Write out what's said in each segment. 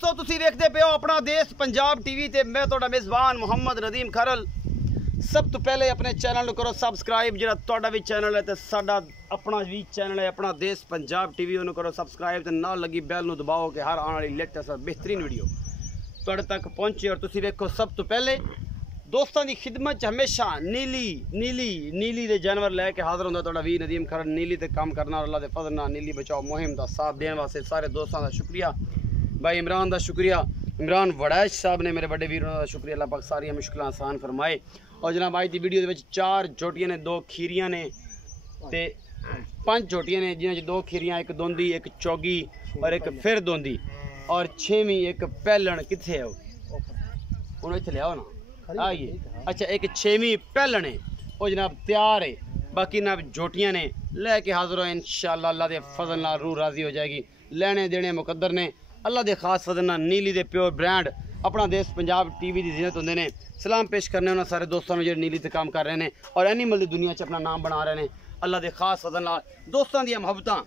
दोस्तों तुसी देखते पे हो अपना देश पंजाब टीवी ते मैं तुहाडा मेज़बान मुहम्मद नदीम खरल। सब तो पहले अपने चैनल को करो सबसक्राइब, जो तुहाडा भी चैनल है तो साडा अपना भी चैनल है अपना देश पंजाब टीवी, उन्होंने करो सबसक्राइब तो नाल लगी बैल नूं दबाओ कि हर आने वाली लेटेस्ट और बेहतरीन वीडियो तुहाडे तक पहुंचे। और तुसी देखो सब तो पहले दोस्तों की खिदमत हमेशा नीली दे जानवर लैके हाजिर होंदा तुहाडा वीर नदीम खरल। नीली ते काम करना और अल्लाह दे फजल नाल नीली बचाओ मुहिम का साथ देने वास्ते सारे दोस्तों का शुक्रिया। भाई इमरान का शुक्रिया, इमरान वड़ैश साहब ने मेरे बड़े वीर का शुक्रिया। अल्लाह पाक सारिया मुश्किल आसान फरमाए। और जनाब अज की वीडियो के 4 झोटियां ने, 2 खीरियां ने ते 5 झोटियां ने, जिन्हें 2 खीरियां, 1 दोंदी, 1 चौगी और 1 फिर दोंदी और 6वीं 1 पैलन। कितने है वो इतने लियाओ ना आइए। अच्छा 1 6वीं पैलन है वो जनाब तैयार है। बाकी जनाब झोटियां ने लैके हाजिर हो इंशाअल्लाह। अल्लाह के फजल नाल रूह राजी हो जाएगी। लेने देने मुकद्दर ने अल्लाह के खास फजल नाल। नीली दे प्योर ब्रांड अपना देश पंजाब टीवी की जिन्नत होंगे ने। सलाम पेश करने उन्होंने सारे दोस्तों जो नीली से काम कर रहे हैं और एनीमल की दुनिया च अपना नाम बना रहे हैं। अल्लाह के खास फजल नाल दोस्तों दी मुहब्बतां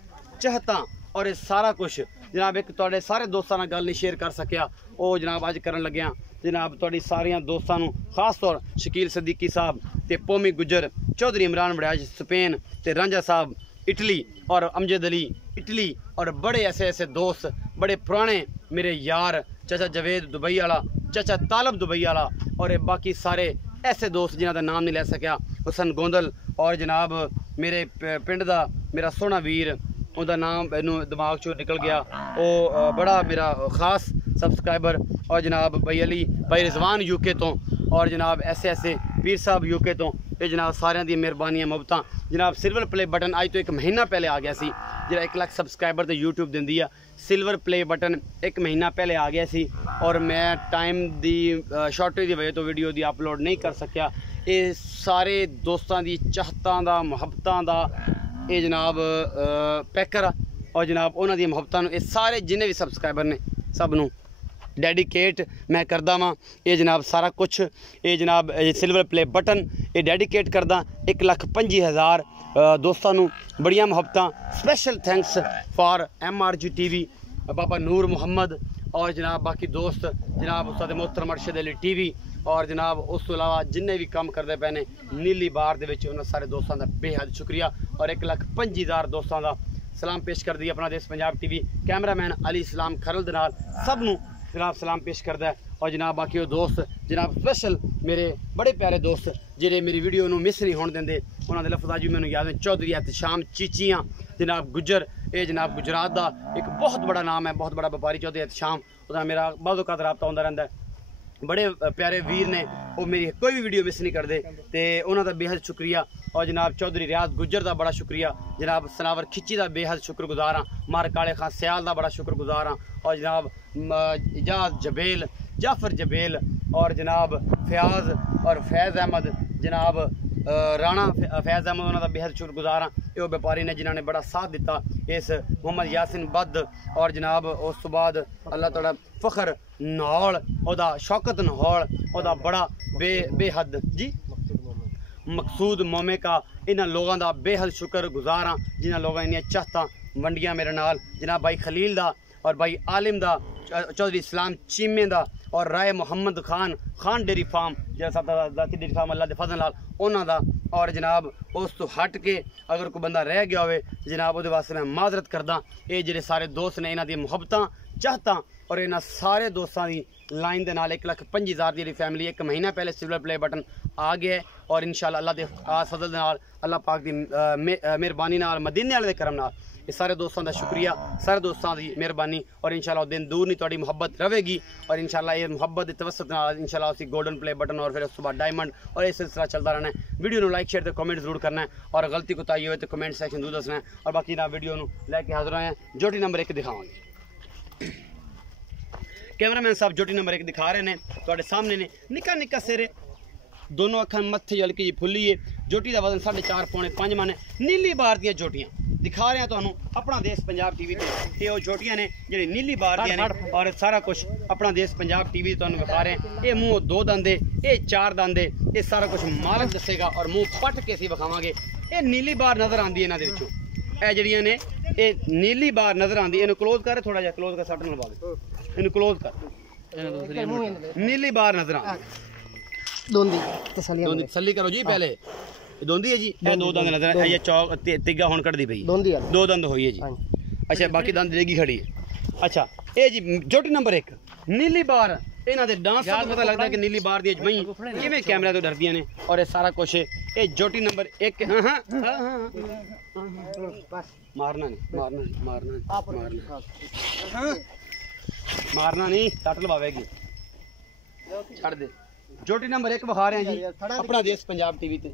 चाहतां और ये सारा कुछ जनाब एक तुहाडे सारे दोस्तों नाल गल नहीं शेयर कर सकिया वो जनाब अज करन लग्या। जनाब तुहाडी सारियां दोस्तों नूं खास तौर शकील सदीकी साहब ते पोमी गुजर, चौधरी इमरान वड़ैच स्पेन ते रांझा साहब इटली और अमजद अली इटली और बड़े ऐसे दोस्त बड़े पुराने मेरे यार, चाचा जवेद दुबई वाला, चाचा तालब दुबई वाला और बाकी सारे ऐसे दोस्त जिन्हों का नाम नहीं ले सकिया। हुसन गोंदल और जनाब मेरे पिंड का मेरा सोहना वीर, उनका नाम मैनू दिमाग चो निकल गया, वो बड़ा मेरा खास सबसक्राइबर। और जनाब भाई अली भाई रिजवान यूके तो और जनाब ऐसे पीर साहब यूके तो, ये जनाब सारिਆਂ दी मेहरबानियां मुहब्बतां। जनाब सिल्वर प्ले बटन अज तो 1 महीना पहले आ गया सी, जो 1 लाख सबसक्राइबर तो यूट्यूब दिंदी है। सिल्वर प्ले बटन 1 महीना पहले आ गया सी और मैं टाइम की शॉर्टेज की वजह तो वीडियो की अपलोड नहीं कर सकिया। ये सारे दोस्तों की चाहतां दा मुहब्बतां दा ये जनाब पैकर और जनाब उन्हों दी मुहब्बतां ये सारे जिन्हें भी सबसक्राइबर ने सब नूं डेडिकेट मैं करदा वां। ये जनाब सारा कुछ ये जनाब सिल्वर प्ले बटन ये डेडिकेट करदा 1,25,000 दोस्तों नूं बड़ियां मुहब्बतां। Special thanks for MRG TV Baba Noor Muhammad और जनाब बाकी दोस्त जनाब उस्ताद मोहतरम अरशद अली TV और जनाब उस तो अलावा जिन्हें भी काम करते पे ने नीली बार दे विच उन्हां सारे दोस्तों का बेहद शुक्रिया। और 1,25,000 दोस्तों का सलाम पेश कर दी अपना देश पंजाब TV। कैमरामैन अली इस्लाम खरल दे नाल सब नूं जनाब सलाम पेश करता है। और जनाब बाकी वो दोस्त जनाब स्पेशल मेरे बड़े प्यारे दोस्त जेडे मेरी वीडियो नूं मिस नहीं होने देंगे उन्होंने लफ्ज़ अज भी मैंने याद है। चौधरी एहतशाम चीचियाँ जनाब गुजर, ये जनाब गुजरात का एक बहुत बड़ा नाम है, बहुत बड़ा व्यापारी चौधरी एहतशाम, उसका मेरा बहुत औकात रबता होता रहता है। बड़े प्यारे वीर ने वो मेरी कोई भी वीडियो मिस नहीं करते तो उन्होंने बेहद शुक्रिया। और जनाब चौधरी रियाज गुजर का बड़ा शुक्रिया। जनाब सनावर खिची का बेहद शुक्रगुजार हाँ। मार काले खान सियाल का बड़ा शुक्रगुजार हाँ। और जनाब इजाज जबेल, जाफर जबेल और जनाब फयाज और फैज़ अहमद, जनाब राणा फैज़ अहमद उन्होंने बेहद शुक्रगुजार हाँ। ये व्यापारी ने जिन्होंने बड़ा साथ दिता इस मोहम्मद यासिन बद और जनाब उस तो बाद अल्लाह ताला फखर नहौल ओदा शौकत नहौल ओदा बड़ा बेहद जी मकसूद मोमे का इन्होंने लोगों का बेहद शुक्र गुजार हाँ जिन्होंने लोगों इन चाहता वंडियां मेरे नाल। जनाब भाई खलील दा और भाई आलिम दा, चौधरी इस्लाम चीमे दा और राय मुहम्मद खान डेयरी फार्म जैसा डेयरी फार्म अल्लाह के फजल नाल उन्हों दा। और जनाब उस तो हट के अगर कोई बंदा रह गया हो जनाब वो वास्ते मैं माजरत करदा। ये जेडे सारे दोस्त ने इन्हों दी मुहब्बतां चाहतां और इन्होंने सारे दोस्तों की लाइन के नाल 1,25,000 की फैमिली 1 महीना पहले सिल्वर प्ले बटन आ गया है। और इंशाअल्लाह अल्लाह के खास फजल नाल अल्लाह पाक की मेहरबानी नाल मदीने वाले करम नाल ये सारे दोस्तों का शुक्रिया, सारे दोस्तों की मेहरबानी। और इंशाअल्लाह दिन दूर नहीं थोड़ी मुहब्बत रहेगी और इंशाअल्लाह ये मुहब्बत तवसत नाल इंशाअल्लाह उसी गोल्डन प्ले बटन और फिर उस बाद डायमंड और इस सिलसिला चलता रहना है। वीडियो को लाइक शेयर तो कमेंट जरूर करना है और गलती कोताही हो तो कमेंट सैक्शन जरूर दसना है। और बाकी ना वीडियो लैके हाजिर आए हैं जोटी नंबर 1 दिखावांगे। कैमरामैन साहब जोटी नंबर 1 दिखा रहे हैं थोड़े सामने ने। निक्का निक्का सिर, दोनों अखां मत्थे हल्की जी फुली है। जोटी का वजन 4.5 पौने 5 मन है। नीली बार दियां जोटियां दिखा रहे हैं तो अपना देश पंजाब TV ते वो जोटियां ने जी नीली बार दियां ने और सारा कुछ अपना देश पंजाब TV तो दिखा रहे हैं। ये मुँह 2 दंदे, ये 4 दंदे, ये सारा कुछ मालक दसेगा और मुँह पट के असीं विखावांगे। ये नीली बार नज़र आती है इन्होंने ਇਹ ਜਿਹੜੀਆਂ ਨੇ ਇਹ ਨੀਲੀ ਬਾਰ ਨਜ਼ਰ ਆਉਂਦੀ, ਇਹਨੂੰ ਕਲੋਜ਼ ਕਰ ਥੋੜਾ ਜਿਹਾ, ਕਲੋਜ਼ ਕਰ, ਸੱਟ ਨਾਲ ਪਾ ਦੇ, ਇਹਨੂੰ ਕਲੋਜ਼ ਕਰ, नीली बार नजर आ दोंदी तसल्ली करो जी पहले दोंदी है जी, ये दो दंद नजर है, ये चौक तिगा हुन कटदी पई दोंदी है, दो दंद होई है जी। अच्छा बाकी दंद लेगी खड़ी है। अच्छा ये जी जोटी नंबर 1 नीली बार, इन्हां दे डांस से पता लगदा है कि नीली बार दी मई किवें कैमरा तो डरदियां ने, और ये सारा कुछ है ये जोटी नंबर 1। हां हां हां बस मारना नहीं, मारना नहीं, मारना मारना नहीं, सट लवावेगी, छड़ दे। जोटी नंबर 1 विखा रहे हैं जी अपना देश पंजाब टीवी ते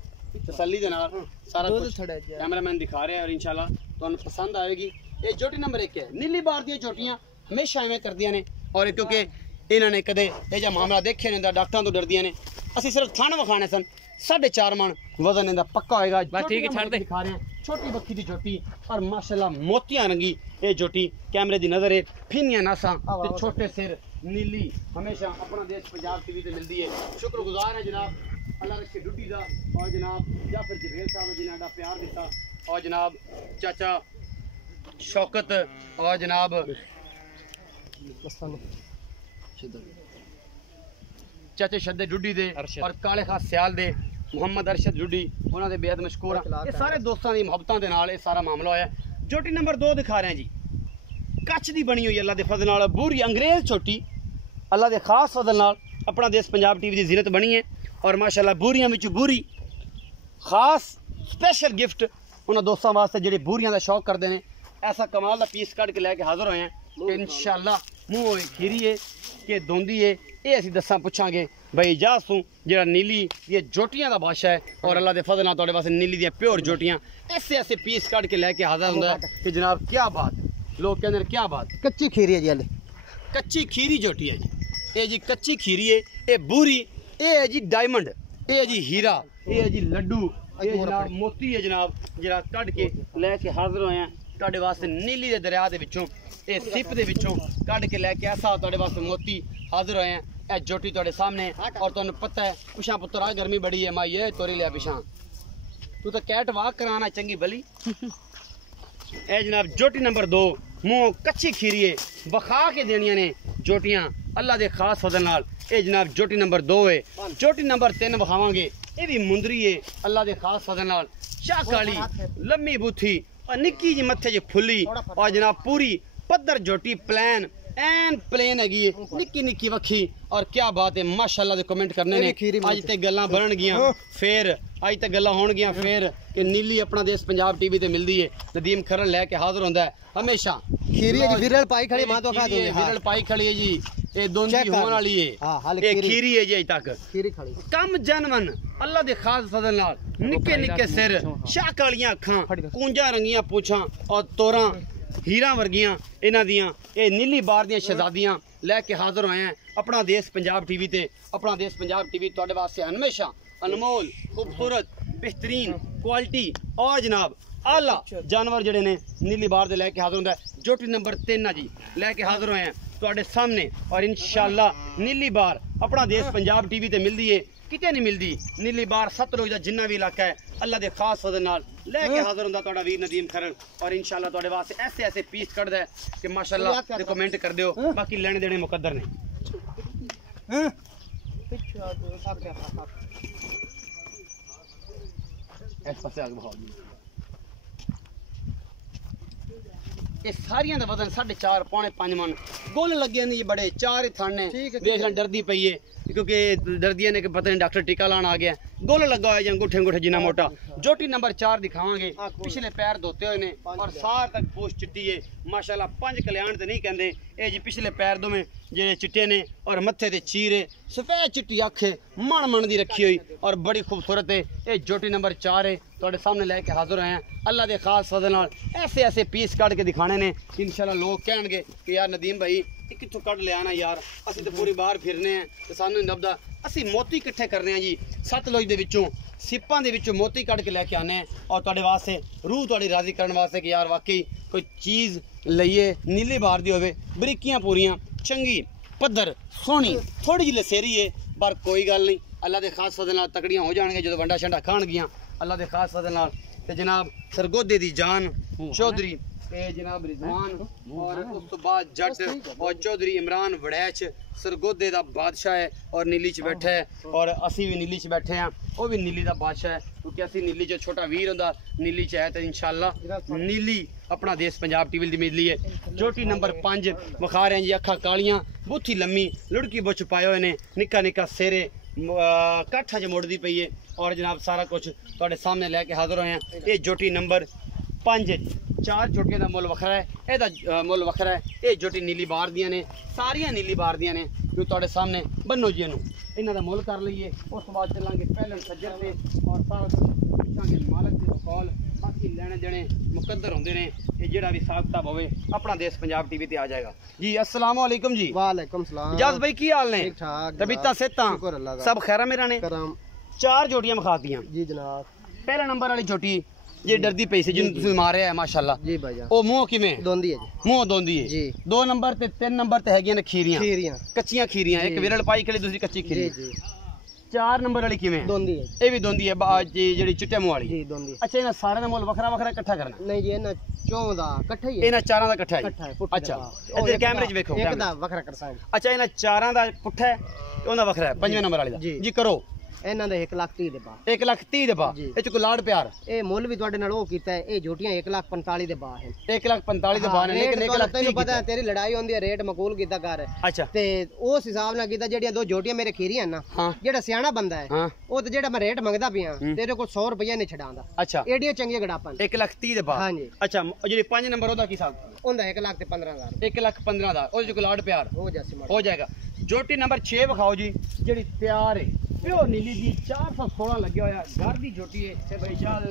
तसल्ली दे नाल सारा कुछ कैमरामैन दिखा रहे हैं और इंशाल्लाह तुहानू पसंद आएगी। ये जोटी नंबर 1 है। नीली बार दी जोटियां हमेशा एवें करदियां ने, और क्योंकि इन्हां ने कदे ये जा मामला देखिया नहीं, डॉक्टरां तो डरदियां ने। असीं सिर्फ थण विखाने सन, 4.5 मन वजन इनका पक्का होएगा। ठीक है, छड़ दे। दिखा रहे हैं छोटी बक्खी दी जोटी और माशाल्लाह मोतियां रंगी ये जोटी, कैमरे दी नजर है, फिनियां नासां ते छोटे सिर, नीली, हमेशा अपना देश पंजाब टीवी ते मिलदी है। शुक्रगुजार है जनाब अल्लाह रखे डुड्डी दा, और जनाब जाफर जबेल साहब जिन्हां दा प्यार दिता, और जनाब चाचा शौकत, और जनाब चाचे शद्दे डुड्डी दे और काले खास सियाल दे मुहम्मद अरशद डुड्डी, उन्होंने बेहद मशकूर है। ये सारे दोस्तों की मुहब्बतों के नाल ये सारा मामला होया। जोटी नंबर 2 दिखा रहे हैं जी, कच्छ दी बनी हुई अल्लाह दे फजल नाल, बूरी अंग्रेज छोटी अल्लाह दे खास फजल नाल अपना देश पंजाब टीवी की जीनत बनी है। और माशाल्लाह बूरियां विच बूरी खास स्पेशल गिफ्ट उन्होंने दोस्तों वास्ते जेडे बूरियां का शौक करते हैं। ऐसा कमाल का पीस कट के लैके हाजिर होए हैं कि इंशाल्लाह मूँह खीरी है कि दोंदी है, ये असीं दस्सां पुछांगे भाई इजाज़ तू जेड़ा नीली ये जोटियां का बादशाह है, और अल्लाह दे फजल नाल तुहाडे वास्ते नीली दी प्योर जोटियां ऐसे ऐसे पीस कट के लैके हाजिर हुंदा है कि जनाब क्या बात है, लोग कहंदे क्या बात, कच्ची खीरी है जी, हले कच्ची खीरी जोटी है जी। ये जी कच्ची खीरी है, ये बूरी, ये है जी डायमंड, ये है जी हीरा, ये है जी लड्डू, ये जनाब मोती है जनाब जरा कट के लैके हाजिर होए हैं तुहाडे वास्ते नीली दे दरिया दे विचों, ये सिप दे विचों कट के लैके ऐसा तुहाडे वास्ते मोती हाजिर होए हैं। ए जोटी तुहाडे सामने, और तुहानू पता है पिछा पुत्र आ गर्मी बड़ी है, माई ये तोरी लिया पिछा, तू तो कैट वाक कराना चंगी भली। ए जनाब जोटी नंबर 2 मुँह कच्ची खीरी है, बखा के देनिया ने जोटियां अल्लाह दे खास फजल नाल। ए जनाब जोटी नंबर 2 है। जोटी नंबर 3 बखावांगे, ये भी मुंदरी है अल्लाह दे खास फजल नाल, शाह काली लम्मी बूथी और निक्की जी मत्थे च फुल्ली, और जनाब पूरी पद्धर जोटी प्लान एन प्लेन हैगी है, निक्की निक्की वक्खी, और क्या बात है माशाल्लाह दे कमेंट करने ने। अज ते गल्लां बनन गियां फिर, अज ते गल्लां होण गियां फिर कि नीली अपना देश पंजाब टीवी ते मिलदी है। नदीम खरल लैके हाजिर होंदा है हमेशा। खीरी है जी, विरल पाई खड़ी मां तो खा दे, विरल पाई खड़ी है जी, ये दोंदी होने वाली है। ये खीरी है जी अज तक खीरी खड़ी कम जनमन अल्लाह दे खास फजल नाल, निक्के निक्के सिर, शाह कालियां अखां, कूंजा रंगियां पूछां और तोरां हीरा वर्गियां इन्हां दियां ये नीली बार दियां शहजादियां लैके हाजिर होए हैं अपना देश पंजाब टीवी ते। अपना देश पंजाब टीवी तुहाडे वास्ते हमेशा अनमोल खूबसूरत बेहतरीन क्वालिटी और जनाब आला जानवर जेडे ने नीली बार दे लैके हाजिर होंदा है। जोटी नंबर 3 जी लैके हाजिर होए हैं तुहाडे सामने, और इंशाल्लाह नीली बार अपना देश पंजाब टीवी ते मिलदी है, किते नहीं मिलदी। नीली बार सतलुज दा जिन्ना भी इलाका है अल्लाह दे खास फजल नाल लैके हाजिर हुंदा तुहाडा वीर नदीम खरल, और इंशाल्लाह तुहाडे वास्ते ऐसे ऐसे पीस कढदा है कि माशाल्लाह ते कमेंट कर दियो। बाकी लेने देने मुकद्दर ने। इस पासे आगे बहाओ ये सारियां दा वजन 4.5 पौने 5 मन गोल लगे ने, ये बड़े 4 ही थाने देख डरदी पई है क्योंकि डरदियां ने कि पता नहीं डॉक्टर टीका लाना आ गया, गोल लगा हुआ अंगूठे अंगूठे जिन्ना मोटा। जोटी नंबर 4 दिखावांगे, पिछले पैर धोते हुए ने और सार तक पोस्ट चिट्टी है माशाल्लाह। 5 कल्याण तो नहीं कहते, ये जी पिछले पैर दोवें जेडे चिट्टे ने और मत्थे ते चीर है, सफेद चिट्टी अख है, मन मन दी रखी हुई और बड़ी खूबसूरत है। ये जोटी नंबर 4 है तुहाडे सामने लैके हाजिर हैं अल्लाह दे खास फजल नाल। ऐसे ऐसे पीस कट के दिखाने ने इंशाल्लाह लोग कहणगे कि यार नदीम भाई कित्थों कट ले आना यार, असीं तो पूरी बाहर फिरने हैं ते सानू नहीं लभदा। असीं मोती इकट्ठे करने हैं जी सतलुज दे विचों, सिप्पां दे विचों मोती कट के लैके आने और तुहाडे वास्ते रूह तुहाडी राजी करने वास्ते कि यार वाकई कोई चीज़ लईए नीली बार दी होवे, बरीकियां पूरियां चंगी पद्धर सोहनी, थोड़ी जी लसेरी है पर कोई गल नहीं। अल्लाह दे खास फजल नाल तकड़ियां हो जाणगे जो वंडा शंडा खाणगियां अल्लाह दे खास फजल नाल। ते जनाब सरगोदे दी जान चौधरी जनाब रिजवान और उस तो बाद जट और चौधरी इमरान वड़ैच सरगोदे दा बादशाह है और नीली च बैठा है और असी भी नीली च बैठे हैं वो भी नीली दा बादशाह है क्योंकि असी नीली च छोटा वीर होंदा नीली च है तो इंशाल्लाह नीली अपना देश पंजाब टीवी दी मिली है चोटी नंबर 5 विखा रहे हैं जी अखा कालियां बुथी लम्मी लुड़की बुछ पाए हुए ने निक्का निक्का सेरे काठा च मुड़दी पई है और जनाब सारा कुछ तुहाडे सामने लैके हाजिर होए हैं ये जोटी नंबर 5 चार जोटियां दा मुल वखरा है एदा मुल वखरा है ये जोटी नीली बार दियां ने सारियां नीली बार दियां ने जो तुहाडे सामने बन्नो जी नूं इन्हां दा मुल कर लईए उस तो बाद चलांगे पहले सज्जर ते और सारा पुछांगे मालक दे बकौल बाकी लेने देने मुकद्दर होंदे ने ये जेड़ा भी हिसाब किताब होवे अपना देश पंजाब टीवी ते आ जाएगा जी। अस्सलाम वालेकुम जी। वालेकुम सलाम। इजाज भाई की हाल ने? ठीक ठाक तबीयतां सेहतां शुक्र अल्लाह दा सब खैरा मेरा ने? करम। चार जोटियां मखातियां जी जनाब। पहला नंबर वाली जोटी जे डरदी पई सी जिन्नू तुसीं मारिया है माशाल्लाह जी भाईजान ओ मुंह किवें दोंदी है जी। मुंह दोंदी है जी। 2 नंबर ते 3 नंबर ते हैगियां ने खीरियां खीरियां कच्चियां खीरियां एक जी। विरल पाई खड़ी दूसरी कच्ची जी खीरी। जी 4 नंबर वाली किवें? दोंदी है ये भी दोंदी है जी जेड़ी चिट्टे मुंह वाली। जी दोंदी। अच्छा इन्हां सारे दा मुल वखरा वखरा इकट्ठा करना? नहीं जी ना चौं दा इकट्ठा ही है। इन्हां चारां दा इकट्ठा है? इकट्ठा है पुट्ठा। अच्छा इधर कैमरे च देखो एक दा वखरा कर साइड। अच्छा इन्हां चारां दा पुट्ठा है ते ओंदा वखरा है 5वें नंबर वाली दा जी। जी करो। ਇਹਨਾਂ ਦੇ 1,30,000 ਦੇ ਬਾ 1,30,000 ਦੇ ਬਾ ਜੀ। ਇਹ ਚ ਕੋਈ ਲਾੜ ਪਿਆਰ? ਇਹ ਮੁੱਲ ਵੀ ਤੁਹਾਡੇ ਨਾਲ ਉਹ ਕੀਤਾ ਹੈ ਇਹ ਝੋਟੀਆਂ 1,45,000 ਦੇ ਬਾ ਹੈ। 1,45,000 ਦੇ ਬਾ ਨੇ ਲੇਕਿਨ 1,30,000 ਤੈਨੂੰ ਪਤਾ ਹੈ ਤੇਰੀ ਲੜਾਈ ਹੁੰਦੀ ਹੈ ਰੇਟ ਮਕੂਲ ਕੀਤਾ ਕਰ। ਅੱਛਾ ਤੇ ਉਸ ਹਿਸਾਬ ਨਾਲ ਕੀਤਾ ਜਿਹੜੀਆਂ ਦੋ ਝੋਟੀਆਂ ਮੇਰੇ ਖੀਰੀਆਂ ਨਾ ਹਾਂ ਜਿਹੜਾ ਸਿਆਣਾ ਬੰਦਾ ਹੈ ਹਾਂ ਉਹ ਤੇ ਜਿਹੜਾ ਮੈਂ ਰੇਟ ਮੰਗਦਾ ਪਿਆ ਤੇਰੇ ਕੋਲ 100 ਰੁਪਏ ਨਹੀਂ ਛਡਾਉਂਦਾ। ਅੱਛਾ ਏਡੀਆਂ ਚੰਗੀਆਂ ਗੜਾਪਾਂ 1,30,000 ਦੇ ਬਾ। ਹਾਂਜੀ। ਅੱਛਾ ਜਿਹੜੀ 5 ਨੰਬਰ ਉਹਦਾ ਕੀ ਹਿਸਾਬ? ਉਹਦਾ 1,15,000 1,15,000 ਦਾ ਉਹਦੇ ਚ ਕੋਈ ਲਾੜ ਪਿਆਰ ਹੋ ਜਾਸੀ ਹੋ ਜਾਏਗਾ। जोटी नंबर 6 विखाओ जी ਜਿਹੜੀ ਤਿਆਰ ਹੈ ਪਿਓ ਨੀਲੀ ਦੀ 416 ਲੱਗਿਆ ਹੋਇਆ ਘਰ ਦੀ ਜੋਟੀ ਹੈ ਤੇ ਬਈ ਸ਼ਾਹ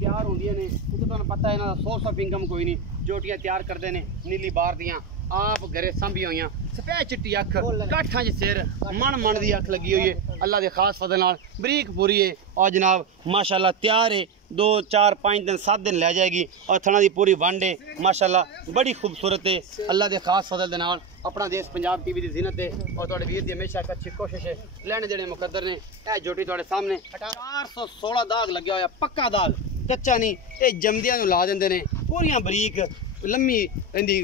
ਤਿਆਰ ਹੁੰਦੀਆਂ ਨੇ ਉਹ ਤੁਹਾਨੂੰ ਪਤਾ ਇਹਨਾਂ ਦਾ ਸੋਰਸ ਆਫ ਇਨਕਮ ਕੋਈ ਨਹੀਂ ਜੋਟੀਆਂ ਤਿਆਰ ਕਰਦੇ ਨੇ ਨੀਲੀ ਬਾਰ ਦੀਆਂ ਆਪ ਘਰੇ ਸੰਭੀ ਹੋਈਆਂ ਸਫੈਦ ਚਿੱਟੀ ਅੱਖ ਕਾਠਾਂ 'ਚ ਸਿਰ ਮਣ ਦੀ ਅੱਖ ਲੱਗੀ ਹੋਈ ਹੈ ਅੱਲਾ ਦੇ ਖਾਸ ਫਜ਼ਲ ਨਾਲ ਬਰੀਕ ਪੂਰੀ ਹੈ और जनाब माशाल्लाह तैयार है 2 4 5 दिन 7 दिन लै जाएगी और थना दी पूरी वंड है माशाल्लाह बड़ी खूबसूरत है अल्लाह दे खास फजल दे नाल अपना देश पंजाब टीवी दी ज़ीनत है और तुहाडे वीर दी हमेशा अच्छी कोशिश है लेने देने मुकद्दर ने ए जोटी तुहाडे सामने 416 दाग लग्या होया पक्का दाग कच्चा नहीं ये जमदियां नूं ला दिंदे ने पूरियां बरीक लम्मी इहदी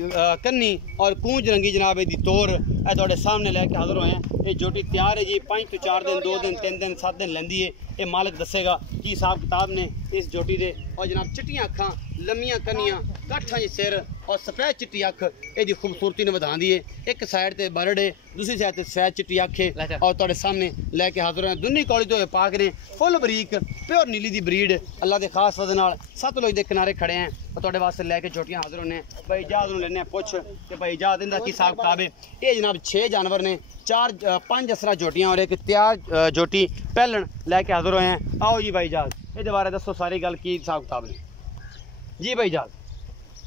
कन्नी और कूंज रंगी जनाब इहदी तोर ए तुहाडे सामने लैके हाजिर होए हैं ये जोटी तैयार है जी 5 to 4 दिन 2 दिन 3 दिन 7 दिन लैंदी है ये मालिक दसेगा की हिसाब किताब ने इस जोटी दे और जनाब चिट्टियां अखां लम्मियां कन्नियां काठां जी सिर और सफेद चिट्टी अख इहदी खूबसूरती ने वधांदी है एक साइड ते बरड़ है दूसरी साइड ते सफेद चिट्टी अख है और तुहाडे सामने लैके हाजिर होए दुन्नी कौली तो पाक ने फुल बरीक प्योर नीली दी ब्रीड अल्लाह दे खास फजल नाल सतलुज दे किनारे खड़े हैं और तुहाडे वास्ते लैके जोटियां हाजिर होने भाई इजाज़त नूं लैने पुछ कि भाई इजाज़त इंदा की हिसाब किताब है ये जनाब 6 जानवर ने 5 असरा जोटियां और एक तैयार जोटी पहलन लैके हाजिर होए हैं आओ जी भाई इजाज़त ये बारे दसो सारी गल की हिसाब किताब ने जी भाई इजाज़त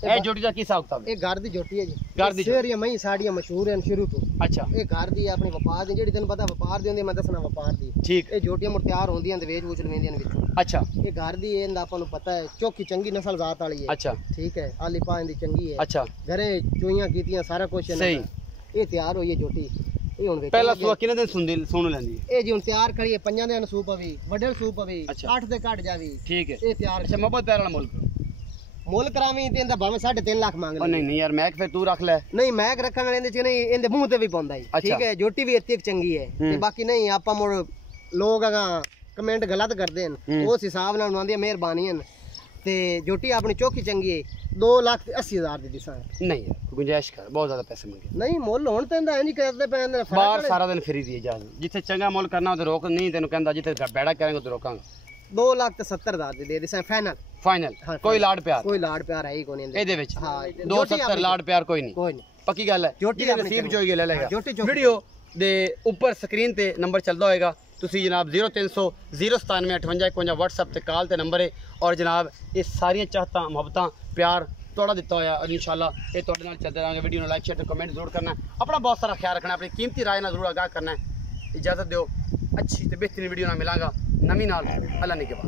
ए जोटी दा की हिसाब किताब ਇਹ ਘਰ ਦੀ ਜੋਟੀ ਹੈ ਜੀ घर दी ਸ਼ੇਰੀਆਂ ਮਈ ਸਾਡੀਆਂ ਮਸ਼ਹੂਰ ਹਨ ਸ਼ੁਰੂ ਤੋਂ अच्छा ਇਹ ਘਰ ਦੀ ਆਪਣੀ ਵਪਾਰ ਦੀ ਜਿਹੜੀ ਤੈਨੂੰ ਪਤਾ ਵਪਾਰ ਦੀ ਹੁੰਦੀ ਮੈਂ ਦੱਸਣਾ ਵਪਾਰ ਦੀ ठीक ਇਹ ਜੋਟੀਆਂ ਮੁਰ ਤਿਆਰ ਹੁੰਦੀਆਂ ਤੇ ਵੇਚ ਵੂਚ ਲੈਂਦੀਆਂ ਨੇ ਵਿੱਚ अच्छा ਇਹ ਘਰ ਦੀ ਇਹਦਾ ਆਪਾਂ ਨੂੰ ਪਤਾ ਹੈ ਚੌਕੀ ਚੰਗੀ ਨਸਲ ਜ਼ਾਤ ਵਾਲੀ ਹੈ अच्छा ਠੀਕ ਹੈ ਆਲੀ ਪਾ ਇਹਦੀ ਚੰਗੀ ਹੈ अच्छा ਘਰੇ ਚੋਈਆਂ ਕੀਤੀਆਂ ਸਾਰਾ ਕੁਝ सही ਇਹ ਤਿਆਰ ਹੋਈ ਹੈ ਜੋਟੀ ਇਹ ਹੁਣ ਵੇਖ पहला सुआ किने दिन सुन लेंदी ਇਹ ਜੀ ਹੁਣ ਤਿਆਰ ਖੜੀ ਹੈ ਪੰਜਾਂ ਦੇ ਸੂਪ ਪਵੇ ਵੱਡੇ ਸੂਪ ਪਵੇ अच्छा। 8 ਦੇ ਘਟ ਜਾਵੀ ठीक है ਇਹ ਤਿਆਰ अच्छा मोहब्बत प्यार वाला मुल्क ਮੁੱਲ ਕਰਾਵੀਂ ਤੇ ਇਹਦਾ ਭਾਵੇਂ 3.5 ਲੱਖ ਮੰਗ ओ ਲੈ नहीं नहीं यार मैक फिर तू रख ले ਨਹੀਂ ਮੈਕ ਰੱਖਣ ਵਾਲੇ ਇਹਦੇ ਚ ਨਹੀਂ ਇਹਦੇ ਮੂੰਹ ਤੇ ਵੀ ਪਾਉਂਦਾ ਹੈ ਅੱਛਾ। ਠੀਕ ਹੈ ਜੋਟੀ ਵੀ ਇੱਥੇ ਚੰਗੀ ਹੈ ਤੇ ਬਾਕੀ ਨਹੀਂ ਆਪਾਂ ਮੁੜ ਲੋਕ ਅਗਾ ਕਮੈਂਟ ਗਲਤ ਕਰਦੇ ਨੇ ਉਸ ਹਿਸਾਬ ਨਾਲ ਉਹਨਾਂ ਦੀਆਂ ਮਿਹਰਬਾਨੀਆਂ ਨੇ ਤੇ ਜੋਟੀ ਆਪਣੀ ਚੌਕੀ ਚੰਗੀ ਹੈ 2,80,000 ਦੀ ਦਿਸਾਂ नहीं यार गुंजाइश कर बहुत ज्यादा पैसे मंगे ਨਹੀਂ ਮੁੱਲ ਹੁਣ ਤੇ ਇਹਦਾ ਇੰਜ ਕਰਦੇ ਪਏ ਨੇ बाहर सारा दिन फ्री दी इजाजत जिथे चंगा मुल करना उधर रोक नहीं तेन कहंदा जिथे बैड़ा करेंगे उधर रोकांगा 2,70,000 ਦੀ ਦੇ ਦਿਸਾਂ ਫਾਈਨਲ फाइनल हाँ, कोई लाड प्यार ਕੋਈ ਲਾੜ ਪਿਆਰ ਹੈ ਹੀ ਕੋਈ ਨਹੀਂ ਇਹਦੇ ਵਿੱਚ ਹਾਂ 270 ਲਾਡ ਪਿਆਰ ਕੋਈ ਨਹੀਂ ਕੋਈ ਨਹੀਂ ਪੱਕੀ ਗੱਲ ਹੈ ਜੋਟੀ ਜਿਹਦੇ ਆਪਣੀ ਨਸੀਬ ਚੰਗੀ। ਚ ਹੋਈ ਲੈ ਲੇਗਾ ਜੋਟੀ ਚੌਕੀ। ਵੀਡੀਓ ਦੇ ਉੱਪਰ ਸਕਰੀਨ ਤੇ ਨੰਬਰ ਚੱਲਦਾ ਹੋਏਗਾ ਤੁਸੀਂ ਜਨਾਬ 0300 097 58 51 WhatsApp ਤੇ ਕਾਲ ਤੇ ਨੰਬਰ ਹੈ ਔਰ ਜਨਾਬ ਇਹ ਸਾਰੀਆਂ ਚਾਹਤਾਂ ਮੁਹੱਬਤਾਂ ਪਿਆਰ ਤੁਹਾਡਾ ਦਿੱਤਾ ਹੋਇਆ ਔਰ ਇਨਸ਼ਾਅੱਲਾ ਇਹ ਤੁਹਾਡੇ ਨਾਲ ਚੱਲਦੇ ਰਹਾਂਗੇ ਵੀਡੀਓ ਨੂੰ ਲਾਈਕ ਸ਼ੇਅਰ ਤੇ ਕਮੈਂਟ ਜ਼ਰੂਰ ਕਰਨਾ ਆਪਣਾ ਬਹੁਤ ਸਾਰਾ ਖਿਆਲ ਰੱਖਣਾ ਆਪਣੀ ਕੀਮਤੀ ਰਾਏ ਨਾਲ ਜ਼ਰੂਰ ਆਗਾਹ ਕਰਨਾ ਹੈ ਇਜਾਜ਼ਤ ਦਿਓ अच्छी तो बेहतरीन वीडियो ना मिलागा नमी नाल अल्लाह ने के बाद।